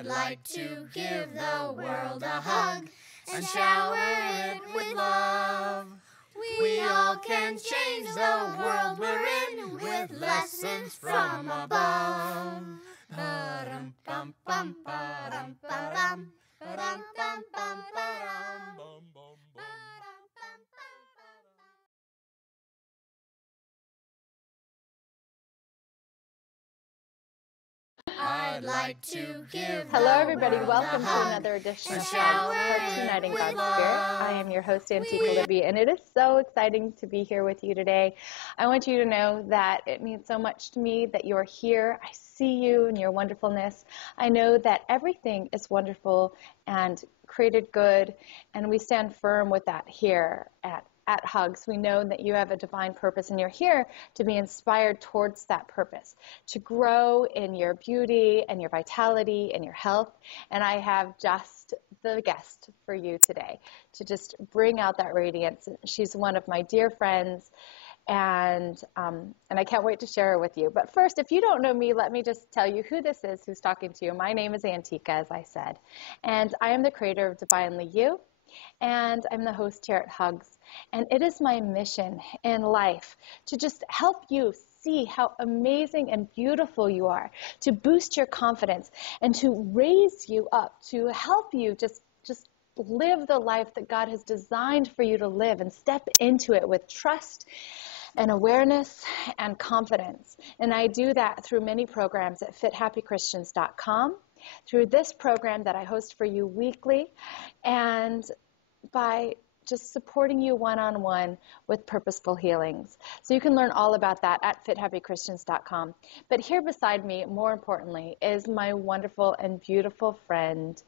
I'd like to give the world a hug and shower it with love. We all can change the world we're in with lessons from above. Ba-dum, bum, bum, ba-dum, ba-dum, ba-dum, bum, bum, ba-dum, bum, bum, bum. I'd like to give Hello, everybody. Welcome to another edition of Hearts Uniting God's Spirit. I am your host, Antika Libby, and it is so exciting to be here with you today. I want you to know that it means so much to me that you're here. I see you and your wonderfulness. I know that everything is wonderful and created good, and we stand firm with that here at HUGS. We know that you have a divine purpose, and you're here to be inspired towards that purpose, to grow in your beauty and your vitality and your health. And I have just the guest for you today to just bring out that radiance. She's one of my dear friends, and I can't wait to share her with you. But first, if you don't know me, let me just tell you who this is who's talking to you. My name is Antika, as I said, and I am the creator of Divinely You, and I'm the host here at HUGS. And it is my mission in life to just help you see how amazing and beautiful you are, to boost your confidence, and to raise you up, to help you just live the life that God has designed for you to live and step into it with trust and awareness and confidence. And I do that through many programs at fithappychristians.com, through this program that I host for you weekly, and by just supporting you one-on-one with purposeful healings. So you can learn all about that at fithappychristians.com. But here beside me, more importantly, is my wonderful and beautiful friend,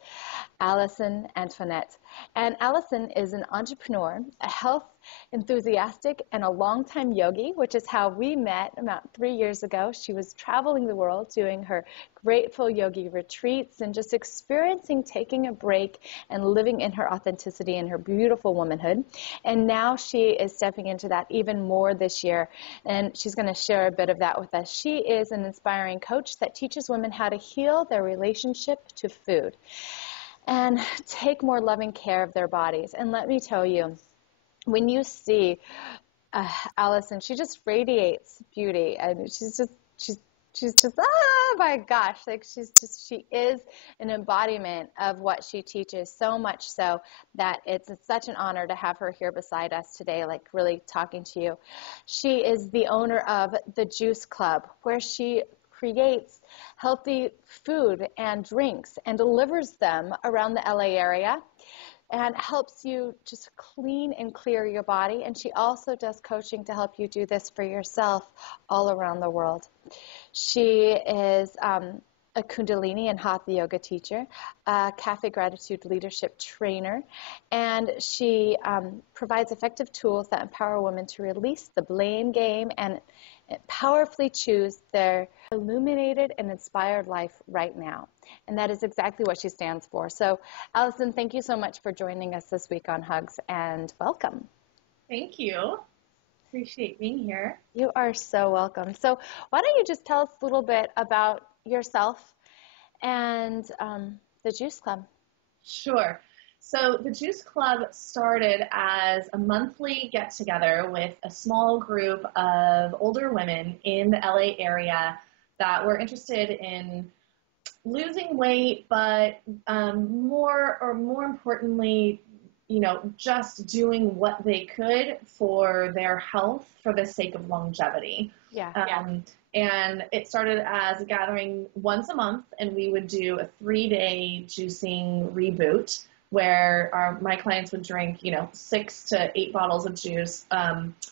Allison Antoinette. And Allison is an entrepreneur, a health enthusiastic, and a longtime yogi, which is how we met about 3 years ago. She was traveling the world doing her grateful yogi retreats and just experiencing taking a break and living in her authenticity and her beautiful womanhood. And now she is stepping into that even more this year, and she's going to share a bit of that with us. She is an inspiring coach that teaches women how to heal their relationship to food and take more loving care of their bodies. And let me tell you, when you see Allison, she just radiates beauty, and she's just, oh my gosh, like she is an embodiment of what she teaches, so much so that it's such an honor to have her here beside us today, like really talking to you. She is the owner of the Juice Club, where she creates healthy food and drinks and delivers them around the LA area, and helps you just clean and clear your body. And she also does coaching to help you do this for yourself all around the world. She is a Kundalini and Hatha yoga teacher, a Cafe Gratitude leadership trainer, and she provides effective tools that empower women to release the blame game and powerfully choose their illuminated and inspired life right now. And that is exactly what she stands for. So, Allison, thank you so much for joining us this week on HUGS, and welcome. Thank you. Appreciate being here. You are so welcome. So why don't you just tell us a little bit about yourself and the Juice Club? Sure. So the Juice Club started as a monthly get-together with a small group of older women in the LA area that were interested in losing weight, but more importantly, just doing what they could for their health for the sake of longevity. And it started as a gathering once a month, and we would do a 3-day juicing reboot where my clients would drink, 6 to 8 bottles of juice,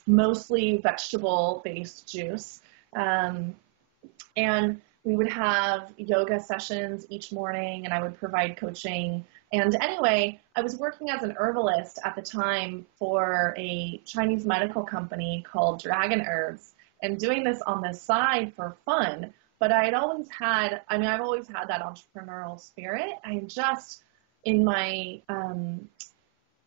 mostly vegetable-based juice. And we would have yoga sessions each morning, and I would provide coaching. And anyway, I was working as an herbalist at the time for a Chinese medical company called Dragon Herbs, and doing this on the side for fun. But I've always had that entrepreneurial spirit. I just, in my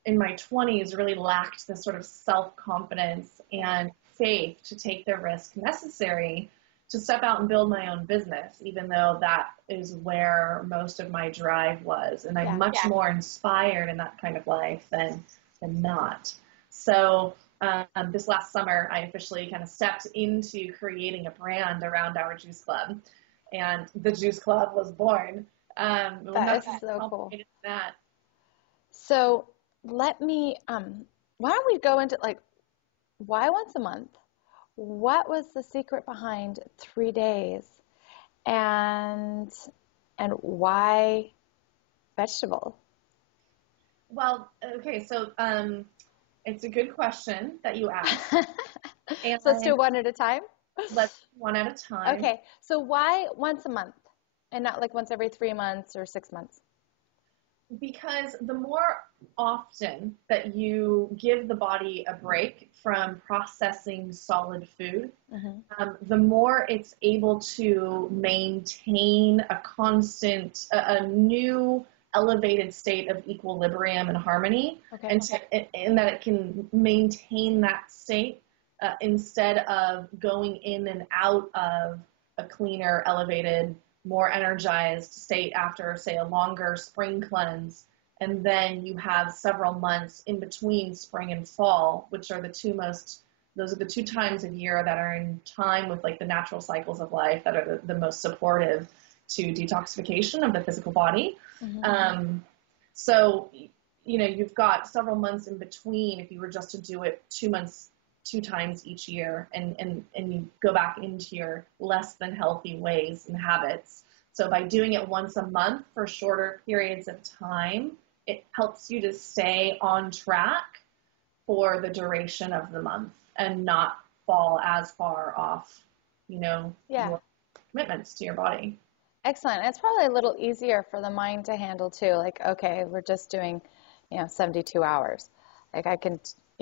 20s, really lacked the sort of self-confidence and faith to take the risk necessary to step out and build my own business, even though that is where most of my drive was. And I'm much more inspired in that kind of life than not. So this last summer, I officially kind of stepped into creating a brand around our juice club. And the Juice Club was born. That is so cool. That. So let me, why don't we go into like, why once a month? What was the secret behind 3 days? And why vegetable? Well, okay, so it's a good question that you asked. So let's do one at a time. Let's do one at a time. Okay, so why once a month and not like once every 3 months or 6 months? Because the more often that you give the body a break from processing solid food, the more it's able to maintain a constant, a new elevated state of equilibrium and harmony, and that it can maintain that state instead of going in and out of a cleaner, elevated, more energized state after, say, a longer spring cleanse. And then you have several months in between spring and fall, which are those are the 2 times of year that are in time with like the natural cycles of life that are the most supportive to detoxification of the physical body. So, you've got several months in between if you were just to do it 2 months, 2 times each year, and you go back into your less than healthy ways and habits. So by doing it once a month for shorter periods of time, it helps you to stay on track for the duration of the month and not fall as far off, your commitments to your body. Excellent. It's probably a little easier for the mind to handle too. Like, okay, we're just doing, 72 hours. Like I can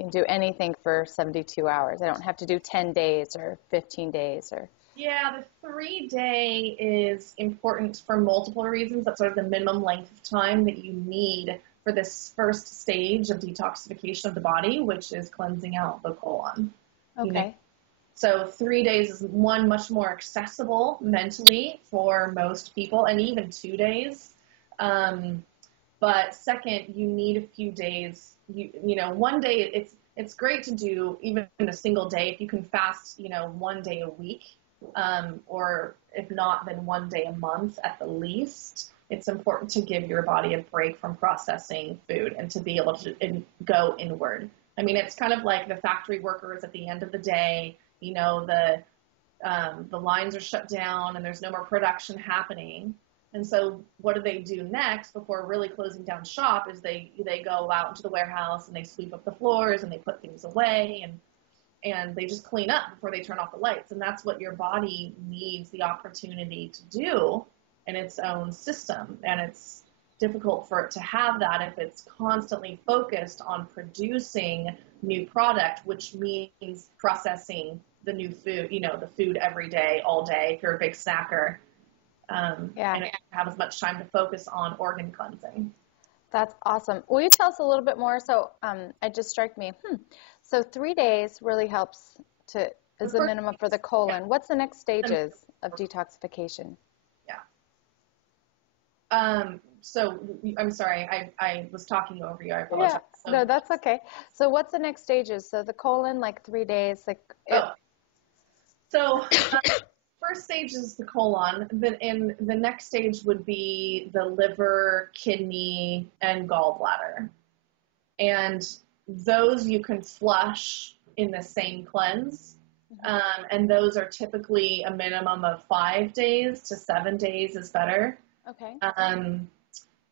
do anything for 72 hours. I don't have to do 10 days or 15 days or. Yeah, the 3-day is important for multiple reasons. That's sort of the minimum length of time that you need for this first stage of detoxification of the body, which is cleansing out the colon. Okay. So 3 days is much more accessible mentally for most people, and even 2 days. But second, you need a few days. 1 day, it's great to do even a single day if you can fast, 1 day a week, or if not, then 1 day a month at the least. It's important to give your body a break from processing food and to be able to go inward. I mean, it's kind of like the factory workers at the end of the day. The lines are shut down and there's no more production happening. And so what do they do next before really closing down shop is they go out into the warehouse and they sweep up the floors and they put things away and they just clean up before they turn off the lights. And that's what your body needs the opportunity to do in its own system. And it's difficult for it to have that if it's constantly focused on producing new product, which means processing the new food, the food every day, all day, if you're a big snacker. And you don't have as much time to focus on organ cleansing. That's awesome. Will you tell us a little bit more? So it just struck me. So 3 days really helps is the minimum for the colon. What's the next stages of detoxification? So I'm sorry, I was talking over you. I apologize. Yeah, no, that's okay. So what's the next stages? So the colon, like 3 days, So first stage is the colon, and the next stage would be the liver, kidney, and gallbladder. And those you can flush in the same cleanse. And those are typically a minimum of 5 days to 7 days is better. Okay.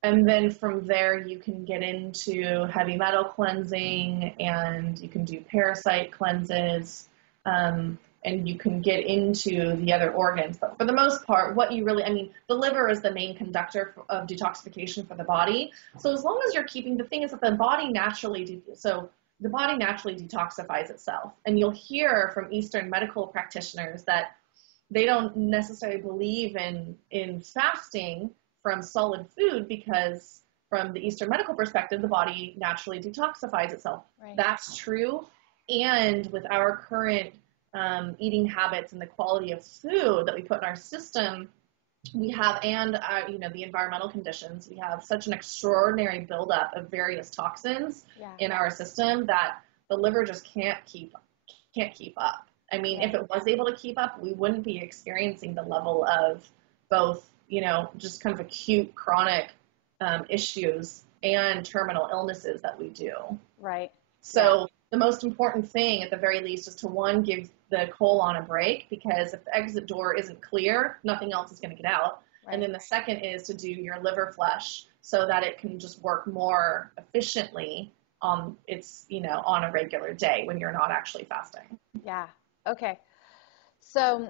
And then from there you can get into heavy metal cleansing, and you can do parasite cleanses, and you can get into the other organs. But for the most part, the liver is the main conductor of detoxification for the body. So as long as you're the thing is that the body naturally detoxifies itself. And you'll hear from Eastern medical practitioners that they don't necessarily believe in fasting from solid food because from the Eastern medical perspective, the body naturally detoxifies itself. Right. That's true. And with our current eating habits and the quality of food that we put in our system, we have, and the environmental conditions, we have such an extraordinary buildup of various toxins in our system that the liver just can't keep up. I mean, if it was able to keep up, we wouldn't be experiencing the level of both, just kind of acute chronic issues and terminal illnesses that we do. Right. So the most important thing at the very least is to, one, give the colon a break, because if the exit door isn't clear, nothing else is going to get out. Right. And then the second is to do your liver flush so that it can just work more efficiently on on a regular day when you're not actually fasting. Yeah. Okay. So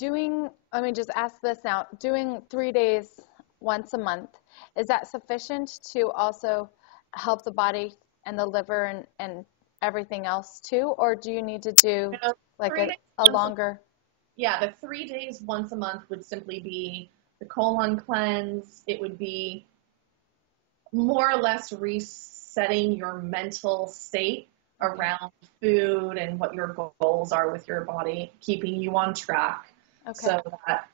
let me just ask this now, doing 3 days once a month, is that sufficient to also help the body and the liver and everything else too? Or do you need to do like a longer? Yeah, the 3 days once a month would simply be the colon cleanse. It would be more or less resetting your mental state around food and what your goals are with your body, keeping you on track so that,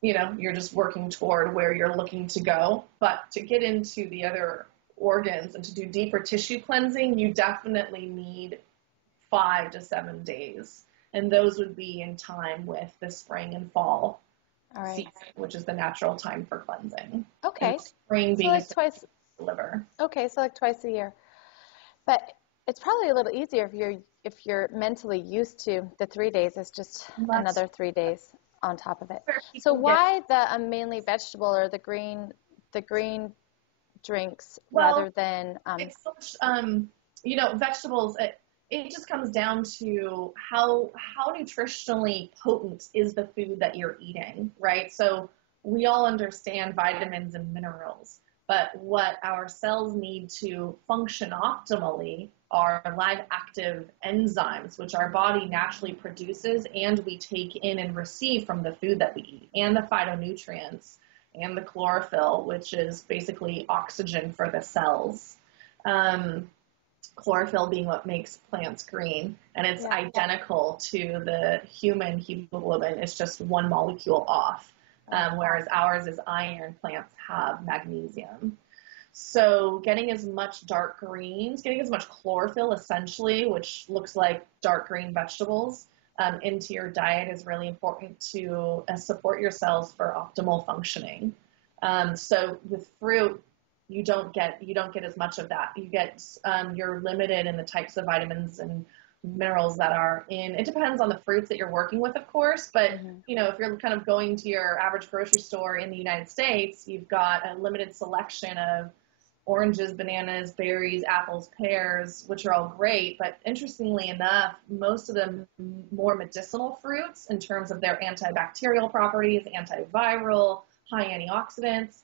you're just working toward where you're looking to go. But to get into the other organs and to do deeper tissue cleansing, you definitely need 5 to 7 days. And those would be in time with the spring and fall season, which is the natural time for cleansing. Okay. And spring being like twice the liver. Okay, so like twice a year. But it's probably a little easier if you're mentally used to the 3 days. It's just another 3 days on top of it. So why the mainly vegetable or the green drinks rather than vegetables? It just comes down to how nutritionally potent is the food that you're eating, right? So we all understand vitamins and minerals, but what our cells need to function optimally are live active enzymes, which our body naturally produces and we take in and receive from the food that we eat, and the phytonutrients and the chlorophyll, which is basically oxygen for the cells. Chlorophyll being what makes plants green, and it's identical to the human hemoglobin. It's just one molecule off, whereas ours is iron. Plants have magnesium. So getting as much dark greens, getting as much chlorophyll essentially, which looks like dark green vegetables, into your diet is really important to support your cells for optimal functioning. So with fruit, you don't get as much of that. You're limited in the types of vitamins and minerals that are in. It depends on the fruits that you're working with, of course, but if you're kind of going to your average grocery store in the United States, you've got a limited selection of oranges, bananas, berries, apples, pears, which are all great, but interestingly enough, most of the more medicinal fruits in terms of their antibacterial properties, antiviral, high antioxidants,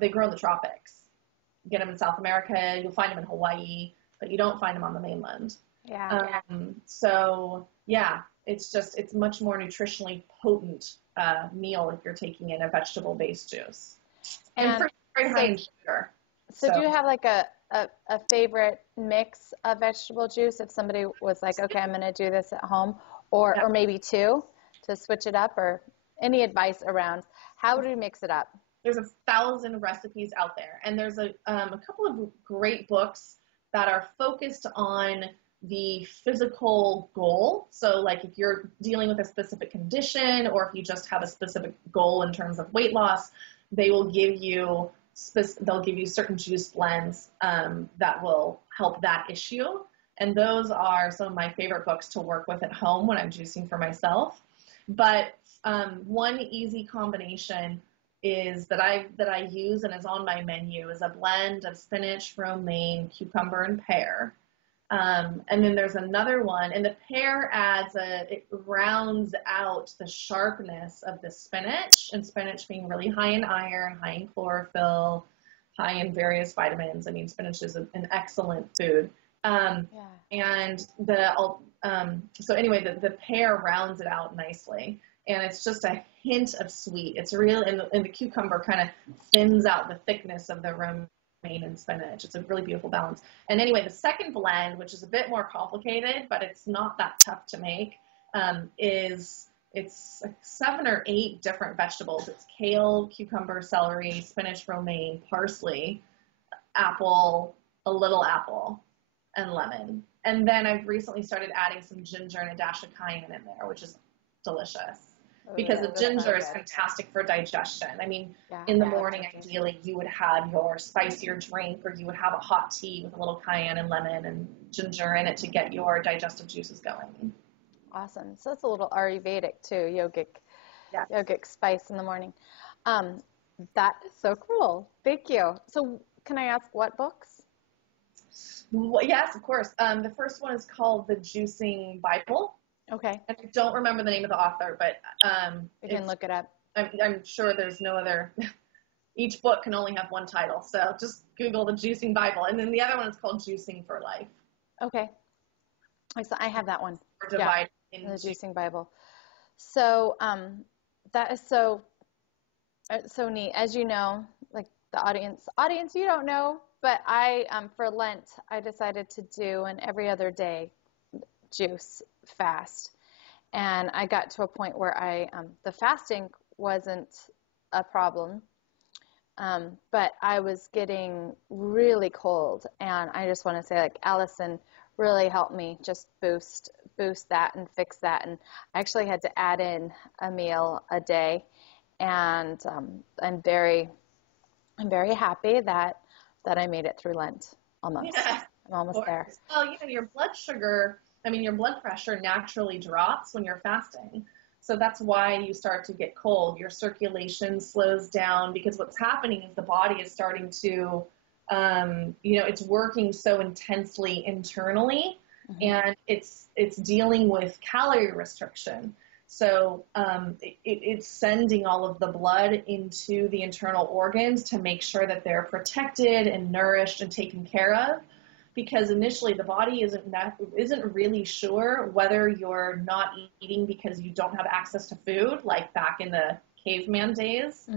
they grow in the tropics. You get them in South America, you'll find them in Hawaii, but you don't find them on the mainland. It's much more nutritionally potent meal if you're taking in a vegetable-based juice. And fruit is very high in sugar. So do you have like a favorite mix of vegetable juice if somebody was like, okay, I'm going to do this at home, or maybe two to switch it up, or any advice around how do you mix it up? There's 1,000 recipes out there, and there's a couple of great books that are focused on the physical goal. So like if you're dealing with a specific condition, or if you just have a specific goal in terms of weight loss, they will give you certain juice blends that will help that issue. And those are some of my favorite books to work with at home when I'm juicing for myself. But one easy combination is that I use and is on my menu is a blend of spinach, romaine, cucumber, and pear. And then there's another one, and the pear it rounds out the sharpness of the spinach, and spinach being really high in iron, high in chlorophyll, high in various vitamins. I mean, spinach is an excellent food. And so anyway, the pear rounds it out nicely, and it's just a hint of sweet. It's real, and the cucumber kind of thins out the thickness of the romaine romaine and spinach. It's a really beautiful balance. And anyway, the second blend, which is a bit more complicated, but it's not that tough to make, it's like 7 or 8 different vegetables. It's kale, cucumber, celery, spinach, romaine, parsley, apple, a little apple, and lemon. And then I've recently started adding some ginger and a dash of cayenne in there, which is delicious. Because the ginger is fantastic for digestion. I mean, in the morning, ideally, you would have your spicier drink, or you would have a hot tea with a little cayenne and lemon and ginger in it to get your digestive juices going. Awesome. So it's a little Ayurvedic too, yogic spice in the morning. That is so cool. Thank you. So can I ask what books? Well, yes, of course. The first one is called The Juicing Bible. Okay. I don't remember the name of the author, but you can look it up. I'm sure there's no other. Each book can only have one title, so just Google The Juicing Bible, and then the other one is called Juicing for Life. Okay. So I have that one. Or divided the Juicing Bible. So that is so neat. As you know, like the audience, you don't know, but I for Lent I decided to do an every other day juice fast, and I got to a point where the fasting wasn't a problem, but I was getting really cold, and I just want to say, like, Allison really helped me just boost that and fix that, and I actually had to add in a meal a day, and I'm very happy that I made it through Lent almost. Yeah, I'm almost there. Well, your blood pressure naturally drops when you're fasting. So that's why you start to get cold. Your circulation slows down, because what's happening is the body is starting to, it's working so intensely internally, and it's dealing with calorie restriction. So it's sending all of the blood into the internal organs to make sure that they're protected and nourished and taken care of. Because initially the body isn't really sure whether you're not eating because you don't have access to food, like back in the caveman days,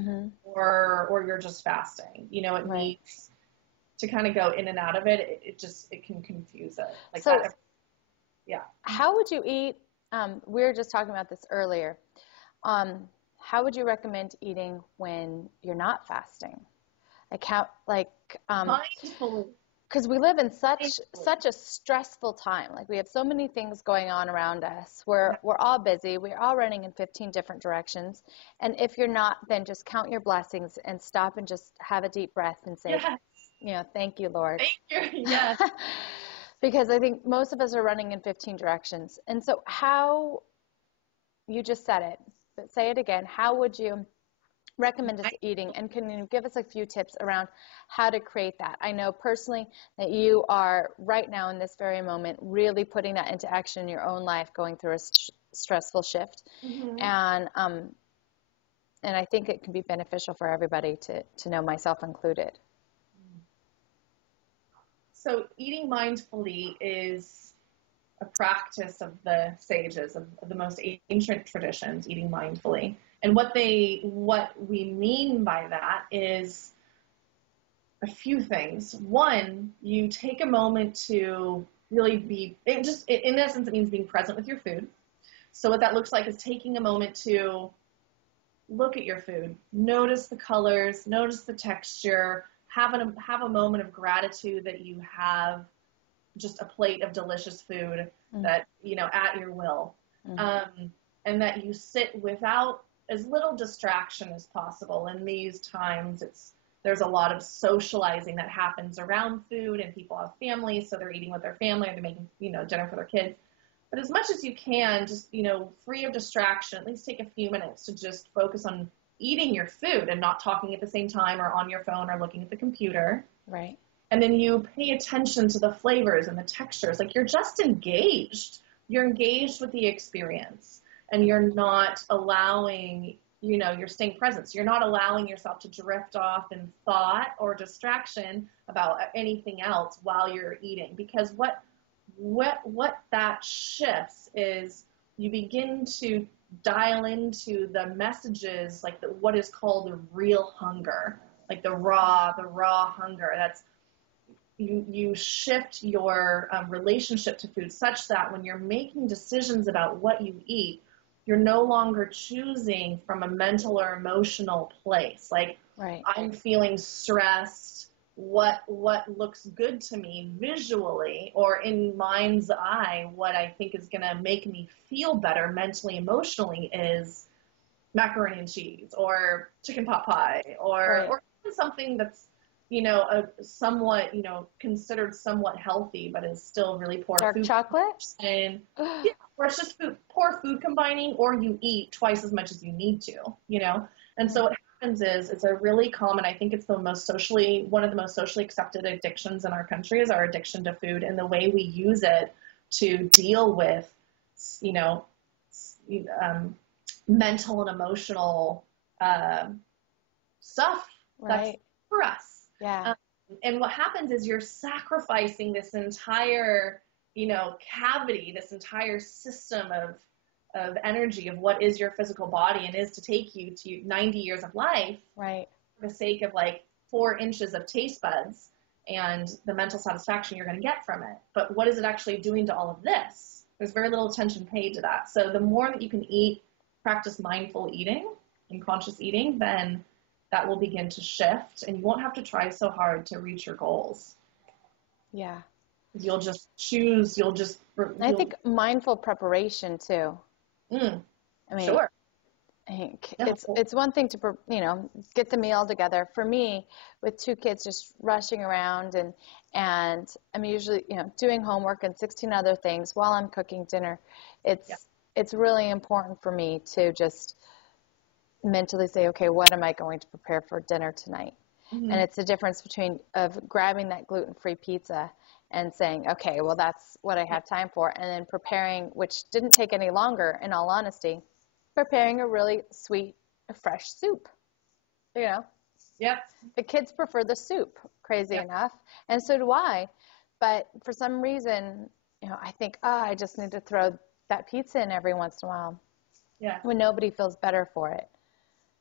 or you're just fasting. It needs to kind of go in and out of it. It can confuse it. Like so, that. Yeah. How would you eat? We were just talking about this earlier. How would you recommend eating when you're not fasting? Mindfully. Because we live in such a stressful time. Like, we have so many things going on around us. We're all busy. We're all running in 15 different directions. And if you're not, then just count your blessings and stop and just have a deep breath and say, thank you, Lord. Thank you. Yes. Because I think most of us are running in 15 directions. And so you just said it, but say it again. How would you recommend us eating, and can you give us a few tips around how to create that? I know personally that you are right now in this very moment really putting that into action in your own life, going through a stressful shift, and I think it can be beneficial for everybody to know, myself included. So eating mindfully is a practice of the sages, of the most ancient traditions, eating mindfully. And what we mean by that is a few things. One, you take a moment to really in essence, it means being present with your food. So what that looks like is taking a moment to look at your food, notice the colors, notice the texture, have a moment of gratitude that you have just a plate of delicious food that, at your will. And that you sit without as little distraction as possible. In these times, there's a lot of socializing that happens around food, and people have families, so they're eating with their family, or they're making, dinner for their kids. But as much as you can, just, free of distraction, at least take a few minutes to just focus on eating your food and not talking at the same time or on your phone or looking at the computer. Right. And then you pay attention to the flavors and the textures. Like, you're just engaged. You're engaged with the experience. And you're not allowing, you're staying present. So you're not allowing yourself to drift off in thought or distraction about anything else while you're eating. Because what that shifts is you begin to dial into the messages, like what is called the real hunger. like the raw hunger. That's you shift your relationship to food such that when you're making decisions about what you eat, you're no longer choosing from a mental or emotional place. Like, right. I'm feeling stressed. What looks good to me visually or in mind's eye, what I think is going to make me feel better mentally, emotionally is macaroni and cheese or chicken pot pie or something that's, a somewhat, considered somewhat healthy, but is still really poor dark food. chocolate? And yeah, or it's just poor food combining, or you eat twice as much as you need to, And so what happens is it's a really common, I think it's one of the most socially accepted addictions in our country is our addiction to food, and the way we use it to deal with, mental and emotional stuff that's for us. Yeah. And what happens is you're sacrificing this entire, cavity, this entire system of energy of what is your physical body and is to take you to 90 years of life, right, for the sake of like 4 inches of taste buds and the mental satisfaction you're going to get from it. But what is it actually doing to all of this? There's very little attention paid to that. So the more that you can practice mindful eating and conscious eating, then that will begin to shift, and you won't have to try so hard to reach your goals. Yeah. You'll just choose, I think mindful preparation too. I mean, sure. I think it's one thing to, get the meal together. For me, with 2 kids just rushing around and I'm usually, doing homework and 16 other things while I'm cooking dinner. It's really important for me to just mentally say, okay, what am I going to prepare for dinner tonight? Mm-hmm. And it's the difference between of grabbing that gluten-free pizza and saying, okay, well, that's what I have time for. And then preparing, which didn't take any longer, in all honesty, preparing a really sweet, fresh soup, Yep. The kids prefer the soup, crazy enough. And so do I. But for some reason, I think, I just need to throw that pizza in every once in a while. Yeah. When nobody feels better for it.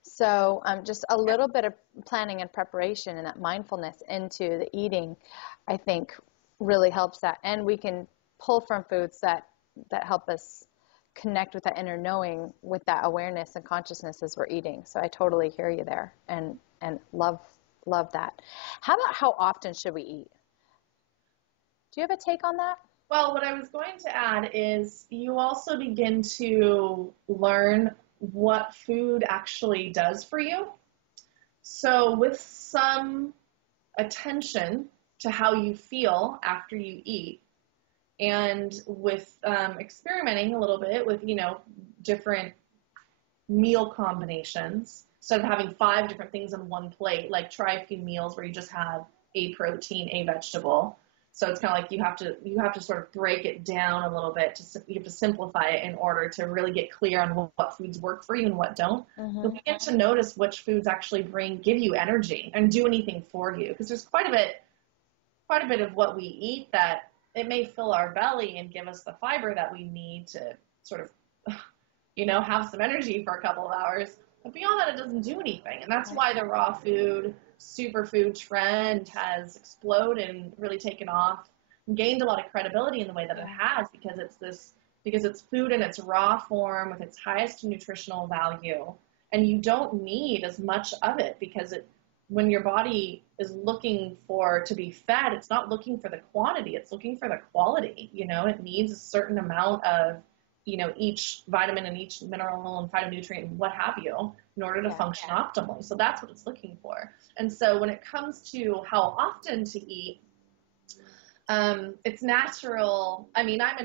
So just a little bit of planning and preparation and that mindfulness into the eating, I think, really helps that. And we can pull from foods that help us connect with that inner knowing, with that awareness and consciousness as we're eating. So I totally hear you there and love that. How about how often should we eat? Do you have a take on that? Well, what I was going to add is you also begin to learn what food actually does for you. So with some attention to how you feel after you eat, and with experimenting a little bit with, different meal combinations, instead of having 5 different things on one plate, like try a few meals where you just have a protein, a vegetable. So it's kind of like you have to sort of break it down a little bit. You have to simplify it in order to really get clear on what foods work for you and what don't. Mm-hmm. You'll begin to notice which foods actually give you energy and do anything for you. Because there's quite a bit of what we eat that it may fill our belly and give us the fiber that we need to sort of, have some energy for a couple of hours. But beyond that, it doesn't do anything. And that's why the raw food, superfood trend has exploded and really taken off and gained a lot of credibility in the way that it has, because it's food in its raw form with its highest nutritional value. And you don't need as much of it, because when your body is looking to be fed, it's not looking for the quantity, it's looking for the quality. It needs a certain amount of, each vitamin and each mineral and phytonutrient and what have you in order to function optimally. So that's what it's looking for. And so when it comes to how often to eat, it's natural. I mean, I'm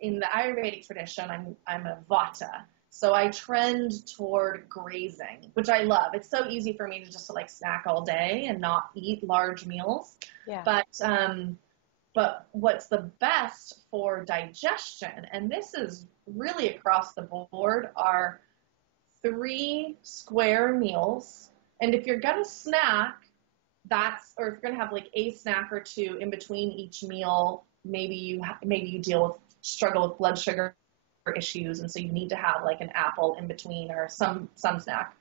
in the Ayurvedic tradition. I'm a Vata. So I trend toward grazing, which I love. It's so easy for me to just snack all day and not eat large meals. Yeah. But what's the best for digestion, and this is really across the board, are 3 square meals. And if you're going to snack, or if you're going to have a snack or 2 in between each meal, maybe you struggle with blood sugar issues, and so you need to have an apple in between or some snack.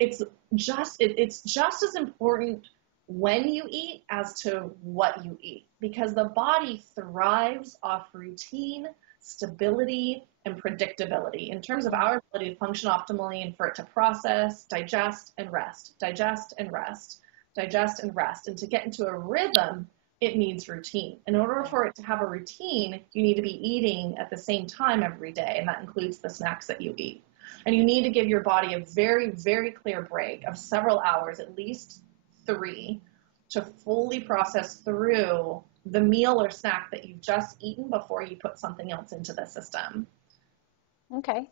it's just as important when you eat as to what you eat, because the body thrives off routine, stability, and predictability in terms of our ability to function optimally and for it to process, digest, and rest, digest and rest, digest and rest. And to get into a rhythm, it needs routine. In order for it to have a routine, you need to be eating at the same time every day, and that includes the snacks that you eat. And you need to give your body a very, very clear break of several hours, at least 3, to fully process through the meal or snack that you've just eaten before you put something else into the system. Okay.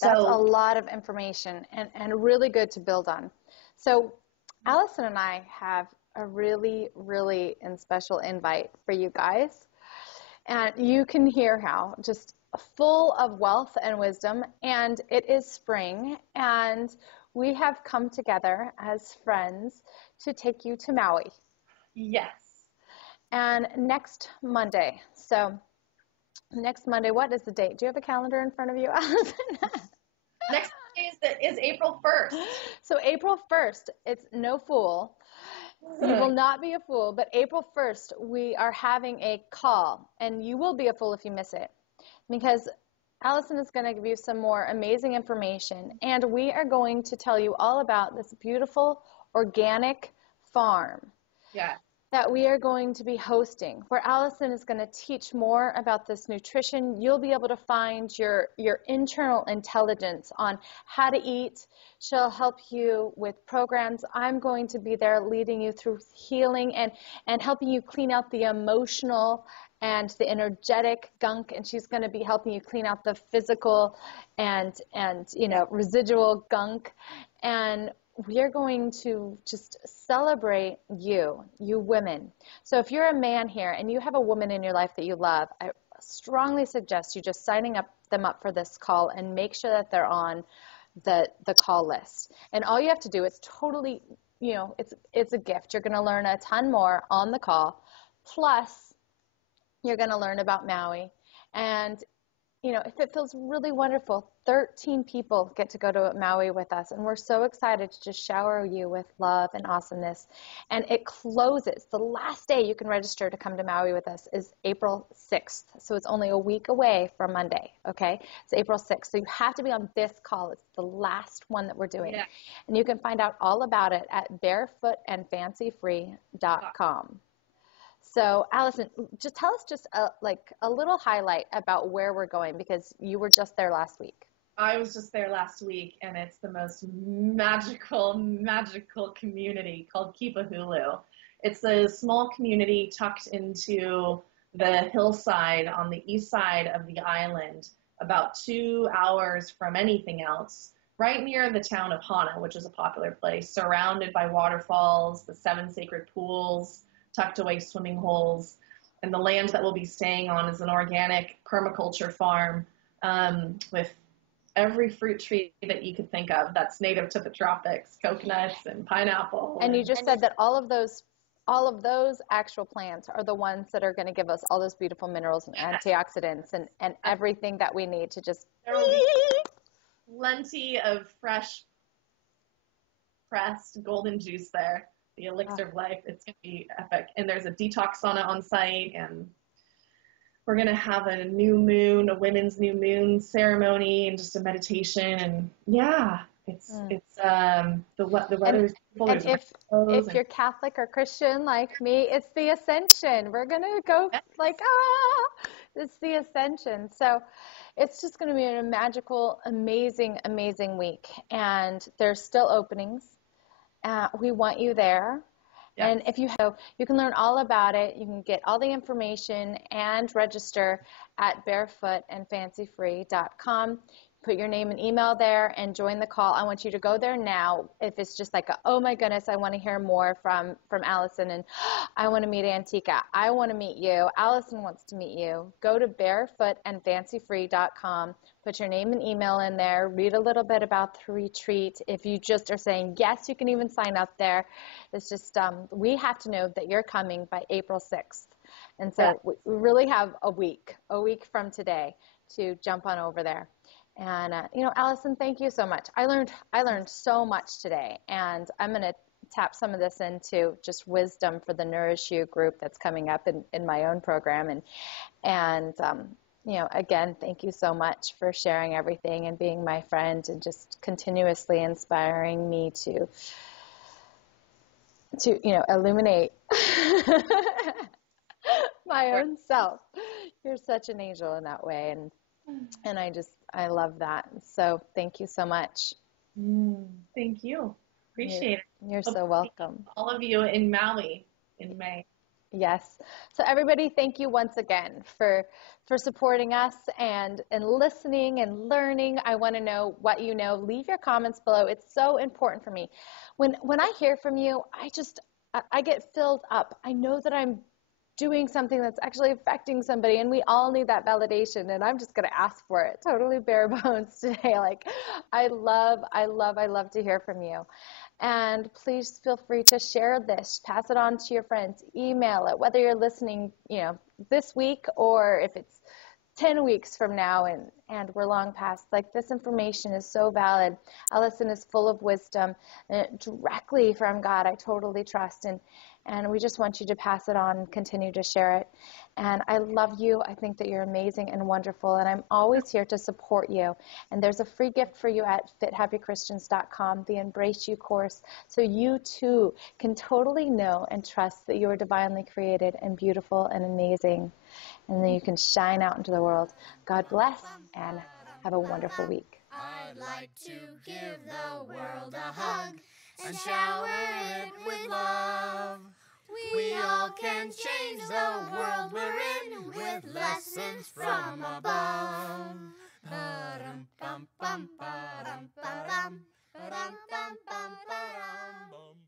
That's a lot of information and really good to build on. So Allison and I have a really, really special invite for you guys. And you can hear how just full of wealth and wisdom. And it is spring, and we have come together as friends to take you to Maui. Yes. And next Monday. So next Monday, what is the date? Do you have a calendar in front of you, Allison? Next Monday is April 1st. So April 1st, it's no fool. You will not be a fool, but April 1st, we are having a call, and you will be a fool if you miss it, because Allison is going to give you some more amazing information, and we are going to tell you all about this beautiful organic farm. Yeah. That we are going to be hosting, where Allison is going to teach more about this nutrition. You'll be able to find your internal intelligence on how to eat. She'll help you with programs. I'm going to be there leading you through healing and helping you clean out the emotional and the energetic gunk, and she's going to be helping you clean out the physical and residual gunk. And we are going to just celebrate you women. So if you're a man here and you have a woman in your life that you love, I strongly suggest you just signing them up for this call and make sure that they're on the call list. And all you have to do is totally, it's a gift. You're going to learn a ton more on the call. Plus, you're going to learn about Maui. And if it feels really wonderful, 13 people get to go to Maui with us, and we're so excited to just shower you with love and awesomeness. And it closes. The last day you can register to come to Maui with us is April 6th, so it's only a week away from Monday, okay? It's April 6th, so you have to be on this call. It's the last one that we're doing. Yeah. And you can find out all about it at barefootandfancyfree.com. So, Allison, just tell us a little highlight about where we're going, because you were just there last week. I was just there last week, and it's the most magical community called Kipahulu. It's a small community tucked into the hillside on the east side of the island, about 2 hours from anything else, right near the town of Hana, which is a popular place, surrounded by waterfalls, the 7 sacred pools, tucked away swimming holes, and the land that we'll be staying on is an organic permaculture farm with every fruit tree that you could think of that's native to the tropics, coconuts and pineapple. And you just said that all of those actual plants are the ones that are going to give us all those beautiful minerals and antioxidants and everything that we need to just... There will be plenty of fresh pressed golden juice there. The elixir of life. It's going to be epic. And there's a detox sauna on site, and we're going to have a women's new moon ceremony, and just a meditation. And yeah, it's the weather's beautiful. And if you're Catholic or Christian like me, it's the Ascension. We're going to go it's the Ascension. So it's just going to be a magical, amazing, amazing week. And there's still openings. We want you there. Yes. And if you can learn all about it. You can get all the information and register at barefootandfancyfree.com. Put your name and email there and join the call. I want you to go there now. If it's just like, oh my goodness, I want to hear more from Allison, and I want to meet Antika. I want to meet you. Allison wants to meet you. Go to barefootandfancyfree.com. Put your name and email in there. Read a little bit about the retreat. If you just are saying yes, you can even sign up there. It's just we have to know that you're coming by April 6th. And so we really have a week from today to jump on over there. And you know, Allison, thank you so much. I learned so much today, and I'm going to tap some of this into just wisdom for the Nourish You group that's coming up in my own program. And you know, again, thank you so much for sharing everything and being my friend and just continuously inspiring me to you know, illuminate my own self. You're such an angel in that way, and I love that. So thank you so much. Thank you. Appreciate it. You're so welcome. All of you in Maui in May. Yes. So everybody, thank you once again for supporting us and listening and learning. I want to know what you know. Leave your comments below. It's so important for me. When I hear from you, I get filled up. I know that I'm doing something that's actually affecting somebody, and we all need that validation, and I'm just going to ask for it. Totally bare bones today. Like, I love to hear from you. And please feel free to share this, pass it on to your friends, email it, whether you're listening, you know, this week or if it's 10 weeks from now and we're long past. Like, this information is so valid. Allison is full of wisdom directly from God. I totally trust. And we just want you to pass it on and continue to share it. And I love you. I think that you're amazing and wonderful. And I'm always here to support you. And there's a free gift for you at fithappychristians.com, the Embrace You course, so you too can totally know and trust that you are divinely created and beautiful and amazing. And then you can shine out into the world. God bless and have a wonderful week. I'd like to give the world a hug and shower it with love. We all can change the world we're in with lessons from above. Ba-dum-bum-bum, ba-dum-ba-dum, ba-dum-bum-bum-bum.